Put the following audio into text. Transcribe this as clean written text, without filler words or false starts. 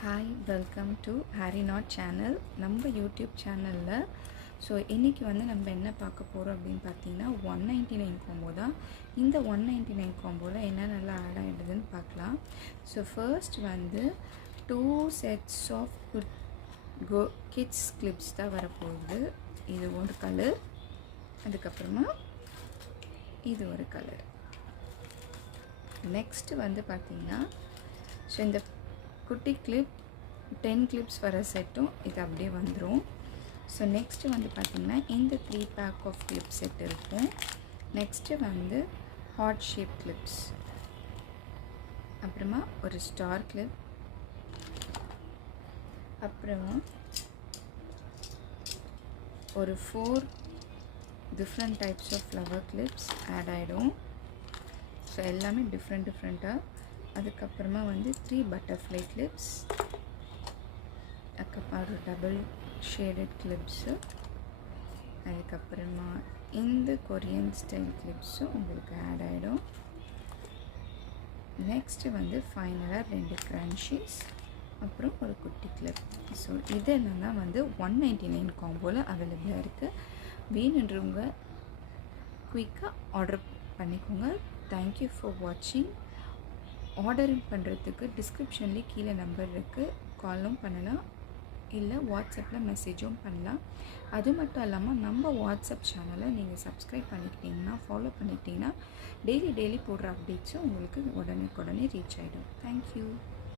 Hi welcome to Harry not channel. நம்ம YouTube சேனலில் இன்றைக்கி நம்ம என்ன பார்க்க போகிறோம் அப்படின்னு பார்த்தீங்கன்னா 199 காம்போ தான். இந்த 199 காம்போவில் என்ன நல்லா ஆட் ஆகிடுதுன்னு பார்க்கலாம். First 2 sets of kids clips தான் வரப்போகுது. இது ஒரு கலர், அதுக்கப்புறமா இது ஒரு கலர். நெக்ஸ்ட்டு பார்த்திங்கன்னா இந்த குட்டி கிளிப் 10 கிளிப்ஸ் வர செட்டும் இது அப்படியே வந்துடும். நெக்ஸ்ட்டு பார்த்திங்கன்னா இந்த 3 பேக் ஆஃப் கிளிப் செட் இருக்கும். நெக்ஸ்ட்டு ஹார்ட் ஷேப் கிளிப்ஸ், அப்புறமா ஒரு ஸ்டார் கிளிப், அப்புறமா ஒரு 4 different types of flower clips add ஆகிடும். எல்லாமே டிஃப்ரெண்ட்டாக. அதுக்கப்புறமா 3 பட்டர்ஃப்ளை கிளிப்ஸ், அதுக்கப்புறம் ஒரு டபுள் ஷேடட் கிளிப்ஸு, அதுக்கப்புறமா இந்த கொரியன் ஸ்டைல் கிளிப்ஸும் உங்களுக்கு ஆட் ஆகிடும். நெக்ஸ்ட்டு ஃபைனலாக 2 க்ரன்ச்சீஸ், அப்புறம் ஒரு குட்டி கிளிப். இதெல்லாம் தான் 199 காம்போவில் அவைலபிளாக இருக்குது. வேணுன்றவங்க குயிக்காக ஆர்டர் பண்ணிக்கோங்க. தேங்க்யூ ஃபார் வாட்சிங். ஆர்டரிங் பண்ணுறதுக்கு டிஸ்கிரிப்ஷன்லேயே கீழே நம்பர் இருக்குது, காலும் பண்ணலாம், இல்லை வாட்ஸ்அப்பில் மெசேஜும் பண்ணலாம். அது மட்டும் இல்லாமல் நம்ம வாட்ஸ்அப் சேனலை நீங்கள் சப்ஸ்கிரைப் பண்ணிக்கிட்டிங்கன்னா, ஃபாலோ பண்ணிக்கிட்டிங்கன்னா டெய்லி போடுற அப்டேட்ஸும் உங்களுக்கு உடனே ரீச் ஆகிடும். தேங்க்யூ.